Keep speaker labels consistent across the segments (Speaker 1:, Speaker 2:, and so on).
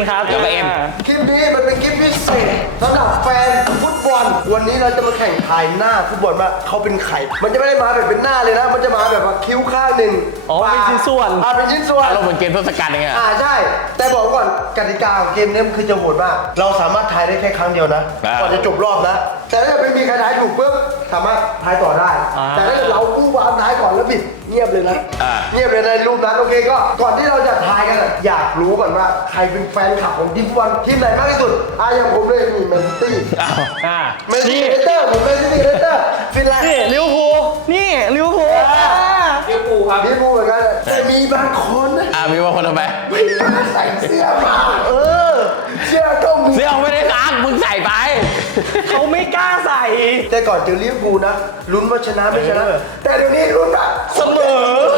Speaker 1: ครับ
Speaker 2: แล้วก็เอ็ม
Speaker 3: คลิปนี้มันเป็นคลิปพิเศษสำหรับแฟนฟุตบอลวันนี้เราจะมาแข่งทายหน้าฟุตบอลว่าเขาเป็นใครมันจะไม่ได้มาแบบเป็นหน้าเลยนะมันจะมาแบบว่าคิ้วข้างหนึ่ง
Speaker 1: อ๋อเป็นชิ้นส่วน
Speaker 3: เป็นชิ้นส่วน
Speaker 2: อารมณ์เหมือนเกมทศกัณฐ์อย่างเงี้ย
Speaker 3: ใช่แต่บอกก่อนกติกาของเกมนี้มันคือจะโหดมากเราสามารถทายได้แค่ครั้งเดียวนะก่อนจะจบรอบนะแต่ถ้าไม่มีใครทายถูกปุ๊บสามารถทายต่อได้แต่ถ้าเราคู่วางทายก่อนแล้วผิดเงียบเลยนะเงียบเลยในรูปนั้นโอเคก็ก่อนที่เราจะทายกันอยากรู้ก่อนว่าใครเป็นแฟนคลับของทีมฟุตบอลทีมไหนมากที่สุดอย่างผมเลยมีแมนซิตี้แมนซิตี้เตอร์ผมแมนซิตี้เตอร์ฟินแลนด์
Speaker 1: นี่ลิเวอร์พูลนี่ลิเวอร์พูล
Speaker 3: ลิเวอร์พูลครับลิเวอร์พูลเหมือนกันแต่มีบางคนนะ
Speaker 2: มีบางคนทำไม
Speaker 3: ไม่ใส่เสื้อมาเสื้อก็มี
Speaker 2: เสื้อไม่ได้ซักมึงใส่ไป
Speaker 1: เขาไม่กล้าใส่
Speaker 3: แต่ก่อนเจอลิเวอร์พูลนะลุ้นว่าชนะไม่ชนะแต่เดี๋ยวนี้ลุ้นแบบ
Speaker 1: เสมอ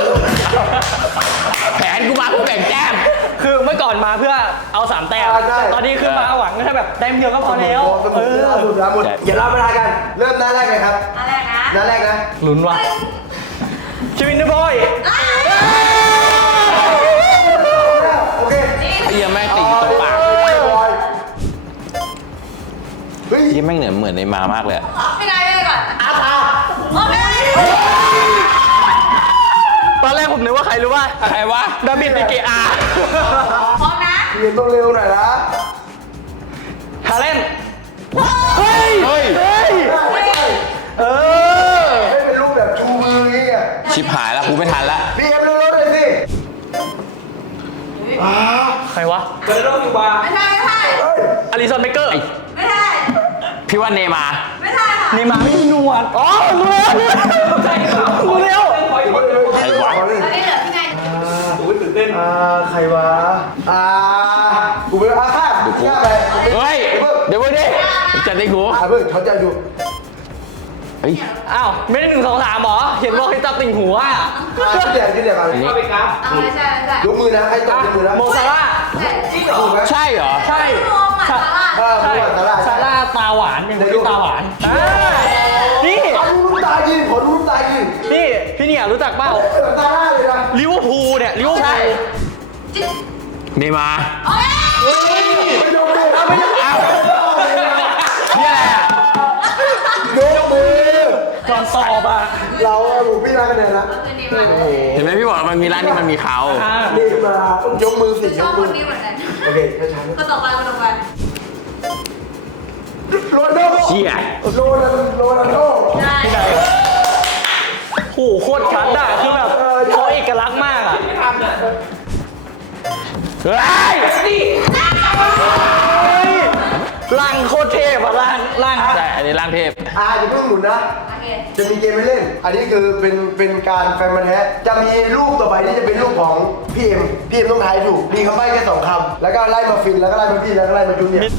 Speaker 2: แผนกูมาเพื่อแบ่งแต้ม
Speaker 1: คือเมื่อก่อนมาเพื่อเอา3 แต้มตอนนี้คือมาหวังแค่แบบแต้มเดียวก็พอแล้ว
Speaker 3: หมดอย่าเล่าเวลากันเริ่มหน้าแรกเลยครับ
Speaker 4: อะไรนะ
Speaker 3: หน้าแรกนะ
Speaker 1: ลุ้นว่ะชีวินเดอร์บอย
Speaker 3: โอเค
Speaker 2: ไอ้ยังแม่งติดตรงปาก
Speaker 3: เฮ้ย
Speaker 2: ยี่แม่งเหมือนในมามากเลย
Speaker 4: ไม่ได้เลยก่อนอาตาโอเค
Speaker 1: ตอนแรกผมนึกว่าใครรู้ว่า
Speaker 2: ใครวะ
Speaker 1: ดาบิดดิเกอา
Speaker 4: พร้อมนะ
Speaker 3: เรียนต้องเร็วหน่อยนะ
Speaker 1: ฮาเลนเฮ้ย
Speaker 2: เฮ้ย
Speaker 3: ไม่ใช่ ให้เป็นรูปแบบชูมืออย่างงี้อ่ะ
Speaker 2: ชิบหายแล้วกูไม่ทันละ
Speaker 3: พี่เอ็มเร็วๆเลยสิ
Speaker 1: ใครวะ
Speaker 4: ไม่ใช่ไม่ใช่
Speaker 1: อลิซอนเบเกอร์
Speaker 4: ไม่ใช่
Speaker 2: พี่ว่าเนมาร์
Speaker 4: ไม่ใช่ค่ะ
Speaker 1: นี่มาไม่มีหนวดอ๋อรู้แล้วรู้แล้ว
Speaker 2: ใครวะ
Speaker 4: ตอนนี้เหลือพี่ไง
Speaker 3: ใครวะกูเป็นข้ามยากเลย
Speaker 2: เฮ้ยเดี๋ยวมึงดิจัดในกู
Speaker 3: เพิ่งเขาจะดู
Speaker 2: เฮ้ย
Speaker 1: อ้าวไม่ได้1 2 3หรอเห็นบอกให้จับติ่งหัว
Speaker 3: ที่เดียวกัน
Speaker 4: ไม่ใช่ไม่ใช่
Speaker 3: ยกมือนะให้จับมือนะ
Speaker 1: โมซาร่า
Speaker 4: จริงเหรอ
Speaker 2: ใช่เหรอ
Speaker 1: ใช่
Speaker 4: รวมอ่ะซาร่า
Speaker 1: ใช่ซาร่าตาหวานเป็นคนที่ตาหวานนี่
Speaker 3: เอาลูกตายิงขอลูกตายิง
Speaker 1: นี่พี่เนี่ยรู้จักเปล่า
Speaker 3: ตาหน้าเลยนะ
Speaker 1: ลิเวอร์พูลเนี่ยลิเวอร์พูล
Speaker 2: เนมาร์
Speaker 4: โอเค
Speaker 3: ไม่ยกมือไม่ยก
Speaker 2: อ้าวนี่อะไรอ่ะ
Speaker 3: ยกมือ
Speaker 1: ก่อนสอบอ่ะ
Speaker 3: เราลูกพี่รักกันเลยนะ
Speaker 4: คืนนี้มา
Speaker 2: เห็นไหมพี่บอกมันมีร้านนี้มันมีเขา
Speaker 3: นี่มายกมือสิ
Speaker 4: ช
Speaker 3: ย
Speaker 4: อบ
Speaker 3: ก
Speaker 4: ค
Speaker 3: มือน
Speaker 4: นี้เหมือนกัน
Speaker 3: โอเคช้า
Speaker 4: คนต่อไปคนต่อไป
Speaker 3: โรนัลโด
Speaker 2: เชี่ย
Speaker 3: โรนัลโด
Speaker 4: ได้
Speaker 1: โหโคตรชัดอ่ะคือแบบเขาเอกลักษณ์มากอ่ะ
Speaker 2: เฮ้ย
Speaker 1: ร่างโคตรเทพอ่ะร่าง
Speaker 2: ใช่อันนี้ร่างเทพ
Speaker 3: อย่าเพิ่งหมุนนะ
Speaker 4: โอเค
Speaker 3: จะมีเกมให้เล่น อันนี้คือเป็นการแฟนมันธุ์แท้จะมีรูปต่อไปที่จะเป็นรูปของพี่เอ็มต้องทายถูก มีคำใบ้แค่2 คำ แล้วก็ไล่มาฟิน แล้วก็ไล่มาพี่ แล้วก็ไล่มาจูเนียร์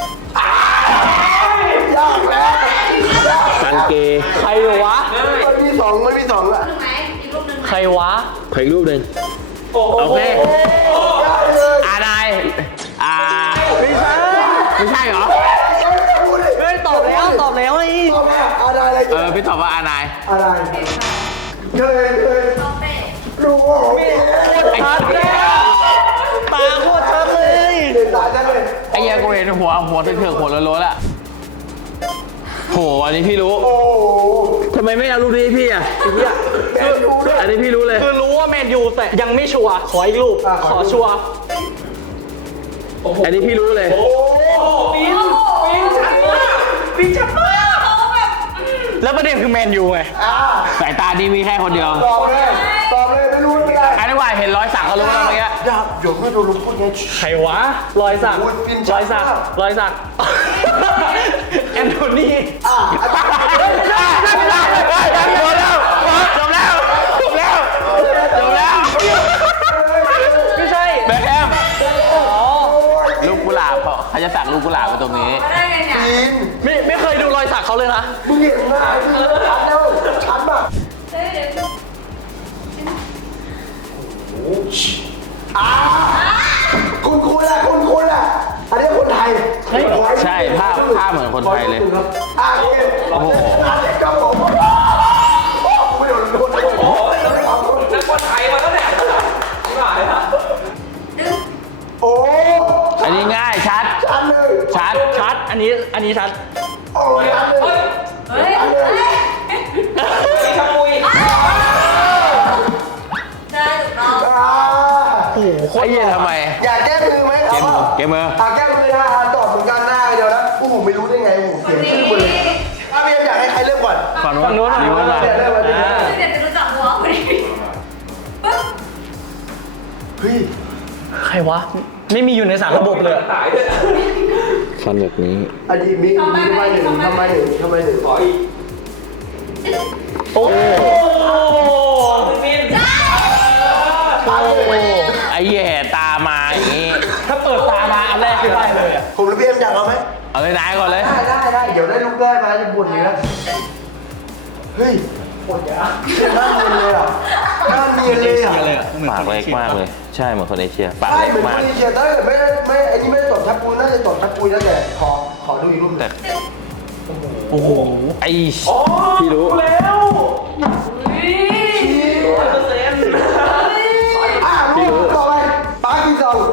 Speaker 3: ยากแล้ว
Speaker 2: สันเก
Speaker 1: ใครวะ
Speaker 3: มันมี2ละ
Speaker 4: ถูกไหมอีกรูปหนึ่ง
Speaker 1: ใครวะ
Speaker 2: ขออีกรูปหนึ่งโอเค
Speaker 3: ได้เลย
Speaker 2: นาย
Speaker 1: ไม่ใช่
Speaker 2: ไม่ใช่เหรอ
Speaker 1: เฮ้ยตอบแล้วไอ้
Speaker 3: ตอบมาอะไร
Speaker 2: พี่ตอบว่าอานาย
Speaker 3: อะไรเคย
Speaker 4: ต้องเป๊ะ
Speaker 3: รู้ว่าของพี่
Speaker 1: ชัดแล้วตาโคตรชัดเลย
Speaker 3: เด็ดตาจังเลย
Speaker 2: ไอ้เหี้ยกูเห็นหัวเถื่อนๆหัวโล้นๆละโหอันนี้พี่รู้
Speaker 3: โอ้
Speaker 2: ทำไมไม่เอารูปนี้ให้พี่อ่ะ
Speaker 3: แมนยูด้วย
Speaker 2: อันนี้พี่รู้เลย
Speaker 1: คือรู้ว่าแมนยูแต่ยังไม่ชัวร์ขออีกรูปขอชัวร์
Speaker 2: อันนี้พี่รู้เลย
Speaker 1: ปีชัดมากแล้วประเด็นคือแมนยูไง
Speaker 2: สายตาดีมีแค่คนเดียว
Speaker 3: ตอบเลยไม่รู้ไม่ได้
Speaker 2: อันนี้ว่าเห็นรอยสักเขารู้แล้วเมื่อกี้
Speaker 3: อย่าหยกไม่โดนลงโทษไง
Speaker 1: ใครวะรอยสัก
Speaker 3: โอ้ยฟินชั
Speaker 1: ร
Speaker 3: ด
Speaker 1: อยสัก
Speaker 3: มาก
Speaker 1: รอยสักแอนโทนี
Speaker 2: จบแล้ว
Speaker 1: ไม่ใช่
Speaker 2: แบ็คแฮม
Speaker 1: อ๋อ
Speaker 2: ลูกกุหลาบเขาจะสักลูกกุหลาบไว้ตรงนี้
Speaker 4: มาได้ไงเนี่ย
Speaker 1: ไม่เคยดูรอยสักเขาเลยนะ
Speaker 3: มึงเห็นหน้ามึงชัดแล้วชัดมาก
Speaker 4: เฮ้ยเดี๋ยว
Speaker 3: คุณแหละอันนี้คนไทย
Speaker 2: ใช่ภาพเหมือนคนไทยเลย
Speaker 3: โอ้โหครับผมไม่โดนโดนนักบอลไทยมาแล้วเนี่ย
Speaker 4: ดึง
Speaker 3: โอ้
Speaker 2: อันนี้
Speaker 1: ชัดอันนี้ชัด
Speaker 3: โอ้ยอันเลย
Speaker 4: เฮ้ย
Speaker 1: ไ
Speaker 4: เฮ้ย
Speaker 1: ม่ขโมย
Speaker 4: ได้ถูกต้อง
Speaker 1: โอ้โหโคตร
Speaker 2: ไอ้เหี้ยทำไม
Speaker 3: อยากแก้มือไหม
Speaker 2: เกมมือ
Speaker 3: แก้มือนะตอบเหมือนกันหน้าเดียวนะผู้ผมไม่รู้ได้ไงผม
Speaker 4: ค
Speaker 3: เขีย
Speaker 4: น
Speaker 3: น
Speaker 4: นี้
Speaker 3: ชื่อคนเลยถ้าพี่อยากให้ใครเริ่มก่อน
Speaker 2: ฝั่งนู้นดีมาก
Speaker 3: เดี๋ยวเริ่มมา
Speaker 1: อ่า
Speaker 4: เดี๋ยวจะรู้จักหัวคนนี้ปึ๊บ
Speaker 3: เฮ้ย
Speaker 1: ใครวะไม่มีอยู่ในสารระบบเลย
Speaker 2: ฟันแบบนี้
Speaker 3: อันนี้มีทำไมหนึ่งขออีก
Speaker 1: โอ้โห
Speaker 2: ไอ้เหี้ยตามาอย่างงี้
Speaker 1: ถ้าเปิดตามาอันแรกคือได้เลยอ่ะ
Speaker 3: ผมหรือพี่เอ็มอยากเอาไหม
Speaker 2: เอาเลยนายก่อนเลย
Speaker 3: ได้เดี๋ยวได้ลูกได้มาจะบ่นอยู่แล้วเฮ้ยปวดจ้ะหน้าเนียนเลยอ่ะหน้าเนียนเลยอ่ะ
Speaker 2: ปากเล็กมากเลย ใช่เหมือนคนเอเชีย ปาก
Speaker 3: ใช่
Speaker 2: เล็ก
Speaker 3: เหมือน
Speaker 2: มา
Speaker 3: ค
Speaker 2: ก
Speaker 3: นเอเชียแต่ไม่อันนี้ไม่ได้ตบชักปูน่าจะตบชักปูแล้วแต่ขอดูอีกรูปหนึง
Speaker 1: โอ้โห
Speaker 2: ไอ้พี่รู้
Speaker 1: แล้ว
Speaker 3: รูปต่อไปปากินซอง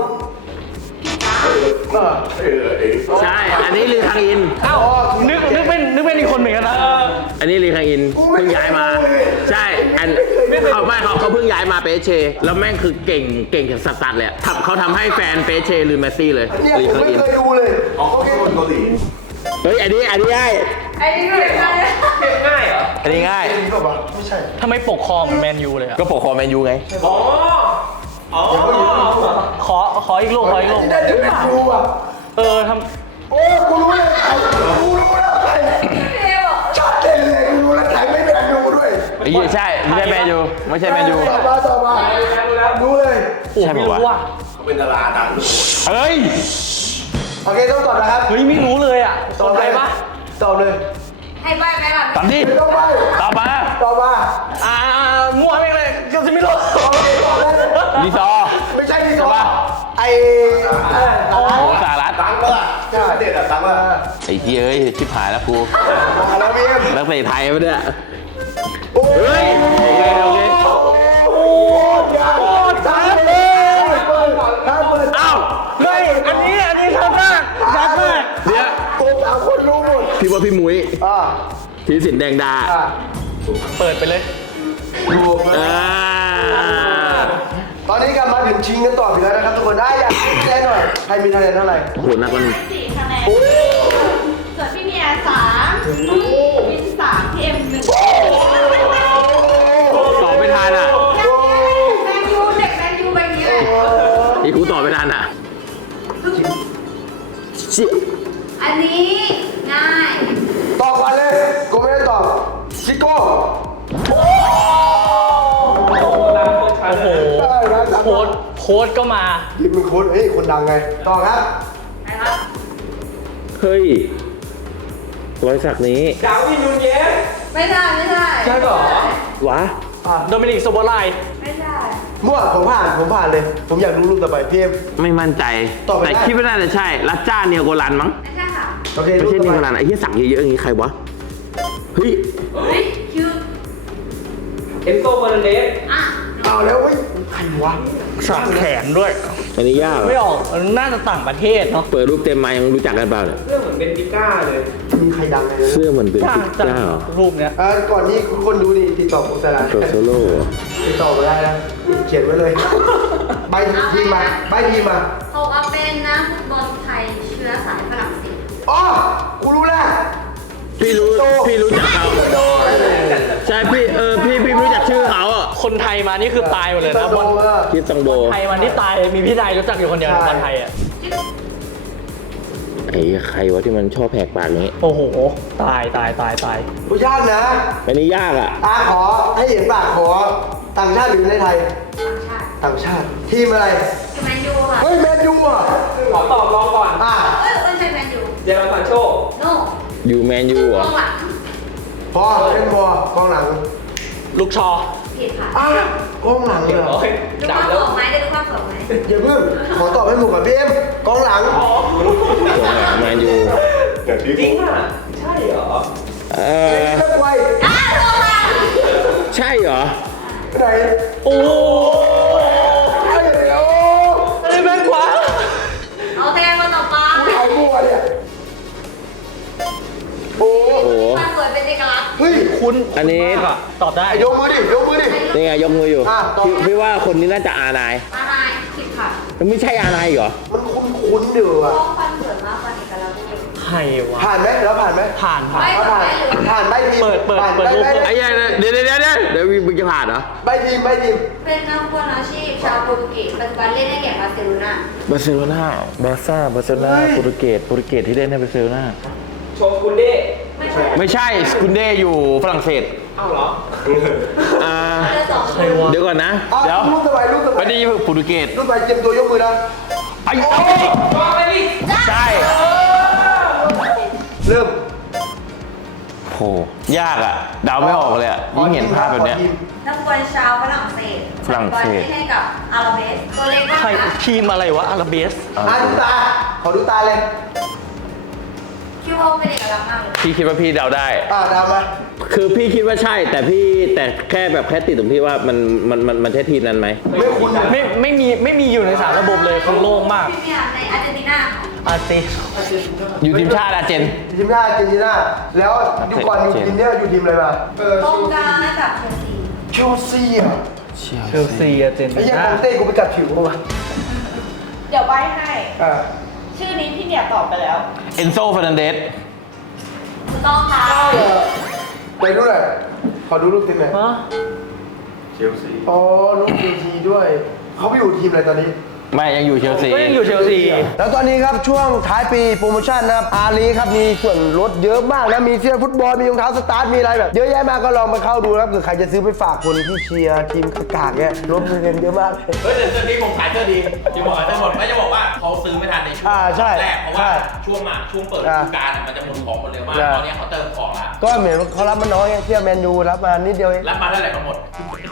Speaker 2: ใช่ อันนี้ลีคังอิน
Speaker 1: อ้าวนึกเป็นอีกคนเหมือนกันนะ
Speaker 2: อันนี้ลีคังอินเพิ่งย้ายมา ใช่เขาเพิ่งย้ายมาเปเช แล้วแม่งคือเก่งสัสๆเลยอะเขาทำให้แฟนเปเชลืมเมสซี่เลย
Speaker 3: เนี่ย
Speaker 2: ลี
Speaker 3: ผม
Speaker 2: คัง
Speaker 3: ไม่
Speaker 2: อิน
Speaker 3: เคยดูเลยโอเคคนเกาหลี
Speaker 2: เฮ้ยอันนี้ง่าย
Speaker 4: ไอ้นี่ไม่ได้
Speaker 1: เก็บง่ายเหรอ
Speaker 2: อันนี้ง่าย
Speaker 3: อันนี้แบบไม่ใช่
Speaker 1: ทำไมปกคอเหมือนแมนยูเลยอ่ะ
Speaker 2: ก็ปกครองแมนยูไง
Speaker 1: ขออีกลูกขออีกลูก
Speaker 3: ที่ได้ถึงดูอ่ะ
Speaker 1: ท
Speaker 3: โอ้กูรู้เลยกูรู้แล้วใคร
Speaker 4: เที่ยว
Speaker 3: ชัดเจนเลยกูรู้แล้วใครไม่เป็นดูด้วย
Speaker 2: ไอ้เหี้ยใช่ ไม่ใช่แมนยู ไม่ใช่แมนยู
Speaker 3: ต่อมารู้เลย
Speaker 1: ำโอ้
Speaker 2: ใช่
Speaker 1: ไม่
Speaker 2: ปะวะ
Speaker 1: รู้ว่ะ
Speaker 2: เฮ้ย
Speaker 3: โอเคต้องตอบนะครับ
Speaker 1: เฮ้ยไม่รู้เลยอ่ะตอบอะไรปะ
Speaker 3: ตอบเลย
Speaker 4: ให้ใบไหมล่ะ
Speaker 2: ตอบดิ
Speaker 3: ไม่ต้องไป
Speaker 2: ตอบมา
Speaker 3: ตอบมา
Speaker 1: มั่วไปเลยก็จะไม่รู้
Speaker 2: ลีซอร์
Speaker 3: ไม่ใช่ที่ตอบไอ้
Speaker 2: โอ้โหสหรัฐ
Speaker 3: ตังค์ป่ะใช่เด็ดอะตังค์ป่ะ
Speaker 2: ไอ้เหี้ยเอ้ย ชิบหายแล้วกู
Speaker 3: มาแล้วพี่เอ็ม
Speaker 2: นักเตะไทยปะเนี่ย
Speaker 3: โอ้
Speaker 2: เฮ้ย โอเค
Speaker 3: โอ้ยาชัดเลยถ้าเปิด
Speaker 2: อ้าว
Speaker 1: เฮ้ยอันนี้ชัดมากชัดมาก
Speaker 2: เดี๋ยว
Speaker 3: โอ้สามคนรู้หมด
Speaker 2: พี่ว่าพี่มุ้ย
Speaker 3: อ่า
Speaker 2: ธีรศิลป์แดงดา
Speaker 1: เปิดไปเลย
Speaker 3: ถูก
Speaker 2: อ่า
Speaker 3: ตอนนี้กลับมาถึงชิงกันต่ออีกแล้วนะครับทุกคนได้อยากแจ้งหน่อยใครมีคะแนนเท่าไหร่
Speaker 2: โหนักมัน
Speaker 4: 4 คะแนนส่วนพี่เมีย3มิน3พี่เอ็ม1
Speaker 2: ตอบไม่ทันอ่ะ
Speaker 4: แมนยูเด็กแมนยูแบบนี้เลย
Speaker 2: อีกูตอบไม่ทันอ่ะชิ
Speaker 4: อันนี้ง่าย
Speaker 3: ตอบก่อนเลยกูไม่ได้ตอบซิโก้
Speaker 1: โอ้โห
Speaker 3: ได้นะ
Speaker 1: โค้ดก็มา
Speaker 3: ยิมเป็นโค้ดเฮ้ยคนดังไงต่อครับ
Speaker 4: นะครับ
Speaker 2: เฮ้ยรอยสักนี้
Speaker 1: ดาวินนูเยส
Speaker 4: ไม่ได้ไม่ได้
Speaker 1: ใช่เหรอ
Speaker 2: วะ
Speaker 1: โดมินิกโซโบไล
Speaker 4: ไม่ได้
Speaker 3: มั่วผมผ่านเลย ผมอยากรู้รูปต่อไปพี่เอ็ม
Speaker 2: ไม่มั่นใจ
Speaker 3: ตอบไม่ได้
Speaker 2: แต่คิดว่าน่าจะใช่รัชจ้าเนียโกลันมั้ง
Speaker 4: ไม่ใช่ค่ะ
Speaker 3: โอเค
Speaker 2: ไม่
Speaker 3: รูป
Speaker 2: ใช่
Speaker 3: ต่
Speaker 2: เนี
Speaker 3: อย
Speaker 2: โก
Speaker 3: ไป
Speaker 2: ลันอะไอ้เหี้ยสักเยอะๆอย่างงี้ใครวะ เฮ้ย
Speaker 4: เฮ้ยคิว
Speaker 1: เอนโซเบอร์เดส
Speaker 4: อ่ะ
Speaker 3: เอาแล้วเฮ้ยใครวะ
Speaker 1: สักแขนด้วย
Speaker 2: อันนี้ยาก
Speaker 1: ไม่ออกน่าจะต่างประเทศเนาะ
Speaker 2: เปิดรูปเต็มมายังรู้จักกันเปล่าเนี่ย
Speaker 1: เรื่องเหมือนเบนติก้าเลย
Speaker 3: มีใครดังเลยนะ
Speaker 2: เสื้อเหมือนเป็น
Speaker 1: ยาก
Speaker 2: ติ๊ก
Speaker 1: จัง
Speaker 2: เก้าเหรอ
Speaker 1: รูปเนี้ย
Speaker 3: ก่อนนี้คนดูนี่ติดต่อผมสลาย
Speaker 2: โซโซโล่เหรอ
Speaker 3: ติดต่อมาได้นะเขียนไว้เลยใบทีมมาใบทีมมา
Speaker 4: เขาเอาเป็นนักฟุตบอลไทยเชื้อสายฝรั่งเศส
Speaker 3: อ๋อกูรู้แล้ว
Speaker 2: พี่รู้จักเขาใช่พี่รู้จักชื่อเขาอ่ะ
Speaker 1: คนไทยมานี่คือตายหมดเลยนะบอล
Speaker 2: คิดตังโด
Speaker 1: ไทยมานี่ตายมีพี่นายรู้จักอยู่คนเดียวในบอลไทยอ่ะ
Speaker 2: ไอ้ใครวะที่มันชอบแหกปากนี้
Speaker 1: โอ้โหตาย
Speaker 3: กูยากนะ
Speaker 2: อันนี้ยากอ่ะ
Speaker 3: ขอให้เห็นปากขอต่างชาติหรือในไทย
Speaker 4: ต่างชาติ
Speaker 3: ต่างชาติทีมอะไร
Speaker 4: คือแมนยูค่ะ
Speaker 3: เฮ้ยแมนยูอ่ะ
Speaker 1: ขอตอบลองก่อน
Speaker 4: เอ้ยไม่ใช่แมนยู
Speaker 1: เจอร์มาโช
Speaker 4: โน่
Speaker 2: อยู่แมนยูเหร
Speaker 4: ก
Speaker 2: อ
Speaker 4: องหลัง
Speaker 3: พอเล่นพอกองหลัง
Speaker 1: ลูกชอ
Speaker 4: ผิดค่ะ
Speaker 3: กองหลังเหรอ
Speaker 1: โอเค
Speaker 4: ดูภาพสองไหมได้ดูภาพสองไหม
Speaker 3: อย่าเพิ่งขอตอบให้หมดกับพี่เอ็มกองหลัง
Speaker 2: ส่วนหลังแมนยู
Speaker 1: จริงอ่ะ ใช่เหรอ
Speaker 3: เลิกไว
Speaker 4: ถูกค่ะ
Speaker 2: ใช่เหรอ
Speaker 3: ไหน
Speaker 1: โอ้
Speaker 3: ไอ้เดี๋ยว
Speaker 1: ได้แม่นกว่า
Speaker 4: โอเคมาต่อไป
Speaker 3: ไอ้บัวเนี่ย
Speaker 1: คุ้น
Speaker 2: อันนี้
Speaker 1: มากอะตอบได้
Speaker 3: ยกมือดิยกมือดิ
Speaker 2: นี่ไงยกมืออยู่
Speaker 3: ต่อ
Speaker 2: พี่ว่าคนนี้น่าจะอานาย
Speaker 4: อะไรผิดค่ะ
Speaker 2: มันไม่ใช่อานายเหรอ
Speaker 3: มันคุ้นๆเดือ
Speaker 4: เพ
Speaker 3: อะ
Speaker 4: ราะฟันเหมือนมากฟันเอกลักษณ์เลย
Speaker 1: ใครวะ
Speaker 3: ผ่านไหมแล้วผ่านไหม
Speaker 1: ผ่านผ่าน
Speaker 4: ไม่
Speaker 3: ผ่านผ่านใบทีม
Speaker 1: เปิด
Speaker 3: ผ่าน
Speaker 1: เปิด
Speaker 3: ใบ
Speaker 1: รูป
Speaker 3: ใบ
Speaker 2: ไอ้ยัยเดี๋ยวมึงจะผ่านเหรอ
Speaker 3: ใบทีมใบทีม
Speaker 4: เป็นนักฟุตบอลอาชีพชาวโปรตุเกสปัจจุบันเล่นให้แก่บาร์เซโลนา
Speaker 2: บาร์เซโลนาบาร์ซ่าบาร์เซโลนาโปรตุเกสที่เล่นให้บาร์เซโลนา
Speaker 1: โชกุนเด้
Speaker 4: ไม่ใช่
Speaker 2: ไม่ใช่สกุนเด้อยู่ฝรั่งเศส
Speaker 1: เอ้าเหรอ
Speaker 2: อ่า
Speaker 4: เดือนสอง
Speaker 1: ใครวะ
Speaker 2: เดี๋ยวก่อนนะ เดี๋ยว
Speaker 3: ลูกสบายลูกสบา
Speaker 2: ไม่
Speaker 3: ย
Speaker 2: ได้โปรตุเกส
Speaker 3: ลูกสบายเตรียมตัวยกมือนะ
Speaker 2: ไอ้ใช่
Speaker 3: เริ่ม
Speaker 2: โหยากอ่ะเดาไม่ออกเลยอ่ะยิ่งเห็นภาพแบบเนี้ย
Speaker 4: นักฟุตบอลชาวฝรั่งเศส
Speaker 2: ฝรั่งเศส
Speaker 4: ปัจจุบันเล่นให้กับอาราเบสตัวเล็กมาก
Speaker 1: ใคร
Speaker 4: นะ
Speaker 1: ทีมอะไรวะอาราเบส
Speaker 3: ดูตาขอดูตาเลย
Speaker 4: คิดว่าเป็นเอกลักษณ์มากเลย
Speaker 2: พี่คิดว่าพี่เดาได้
Speaker 3: ดาวมา
Speaker 2: คือพี่คิดว่าใช่แต่แค่แบบแค่ติดตรงที่ว่ามันใช่ทีมนั้นไหม
Speaker 3: ไม่คุ้น
Speaker 1: ไม่มีอยู่ในสารระบบเลยคงโล่งมาก
Speaker 4: พี่เมียในอาร์เจนตินา
Speaker 1: อาร์ติ
Speaker 2: อยู่ทีมชาติอาร์เจน
Speaker 3: ทีมชาติอาร์เจนตินาแล้วอยู่ก่อนอยู่ทีมเนี้ยอยู่ทีมอะไรมา
Speaker 4: ตรงกลางให้กับเชลซี
Speaker 3: เชลซีอ่ะ
Speaker 1: เชลซีอาร์เจน
Speaker 3: ไอ้
Speaker 1: ติ
Speaker 3: ยัง
Speaker 1: นา
Speaker 3: คองเต้กูไปกัดผิวเข้ามา
Speaker 4: เดี๋ยวใบให้
Speaker 3: อ่า
Speaker 4: ชื่อนี้พี่เมียตอบไปแล้ว
Speaker 2: เอนโซเฟอร์นันเดส
Speaker 4: ถูกต้องค่ะ
Speaker 3: ไปดูหน่อยขอดูรูปทีมหน่อย
Speaker 1: ฮะ
Speaker 3: อ๋อลูกเชลซีด้วยเขาไปอยู่ทีมอะไรตอนนี้
Speaker 2: ไม่ยังอยู่เชลซี
Speaker 1: ก็ยังอยู่เชลซี
Speaker 3: แล้วตอนนี้ครับช่วงท้ายปีโปรโมชั่นนะครับอาลีครับมีส่วนลดเยอะมากนะมีเสื้อฟุตบอลมีรองเท้าสตาร์ทมีอะไรแบบเยอะแยะมากก็ลองไปเข้าดูนะครับเผื่อใครจะซื้อไปฝากคนที่เชียร์ทีมกากๆเนี่ยลดเงินเยอะมาก
Speaker 2: เฮ้ยแต่เสื้อนี้ผมขายเสื้อดีจะบอกทั้งหมดไม่จะบอกว่าเขาซื้อไม่ทันในช่วง
Speaker 3: ใช่
Speaker 2: แรกเพราะ
Speaker 3: ใช่
Speaker 2: ว่าช่วงเปิดฤดูกาลมันจะหมดของหมดเร็วมาก
Speaker 3: ใช่
Speaker 2: ตอนนี้เขาเติมของละ
Speaker 3: ก็เหมือนเขารับมาน้อยไงเสื้อแมนยูรับมานิดเดียวเอง
Speaker 2: รับมาเท่าไหร่ก็หมด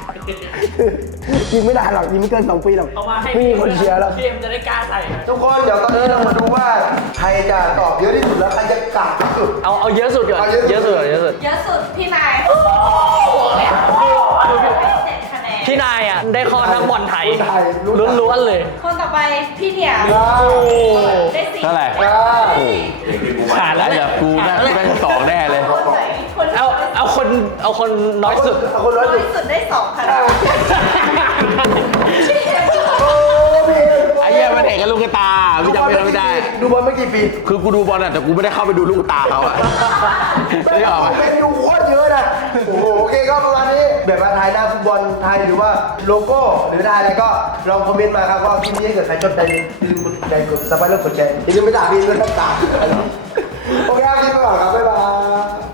Speaker 3: ยิงไม่ได้หรอกยิงไม่เกิน2 ปีหรอก
Speaker 1: เอามาให้
Speaker 3: ไม่มีคนเชียร์แล้ว
Speaker 1: พี่เอ็มจะได้กล้าใส่
Speaker 3: ทุกคนเดี๋ยวตอนนี้เรามาดูว่าใครจะตอบเยอะที่สุดแล้วใครจะกากที่สุด
Speaker 1: เอาเยอะสุดก่อน
Speaker 3: เอาเยอะสุด
Speaker 1: เยอะสุด
Speaker 4: เยอะสุดพี่นาย7คะแนน
Speaker 1: พี่นายอ่ะได้ข้อนักบอลไทย
Speaker 3: ไทย
Speaker 1: ล้วนๆเลย
Speaker 4: คนต่อไปพี่เนี่ย
Speaker 1: โอ้
Speaker 4: ได้4
Speaker 2: เท่าไหร่
Speaker 1: ขาดแล้ว
Speaker 2: เดี๋ยวกูได้สองแน่เลย
Speaker 4: คนไหนคน
Speaker 1: เอาคนน้อยสุด
Speaker 3: เอาคนน้
Speaker 4: น้
Speaker 3: อ
Speaker 4: อย ย
Speaker 3: สุด
Speaker 4: สุดได้2คะแนน
Speaker 3: โอ้พี่
Speaker 2: ไอ้เหี้ยมันเห็นกับลูกตาพี่จำไม่ได้
Speaker 3: ดูบอลไม่กี่ปี
Speaker 2: คือกูดูบอลอ่ะแต่กูไม่ได้เข้าไปดูลูกตาเขาอ่ะไม่ออก
Speaker 3: เป็นดูโคตรเยอะนะโอ้โหโอเคก็ประมาณนี้แบบว่าทายหน้าฟุตบอลไทยหรือว่าโลโก้หรือทายอะไรก็ลองคอมเมนต์มาครับว่าคลิปนี้ถ้าเกิดใครชอบใจอย่าลืมกดไลค์กดซับสไครต์แล้วกดแชร์อย่าลืมไปด่าพี่ด้วยนะด่าโอเคครับคลิปไปก่อนครับ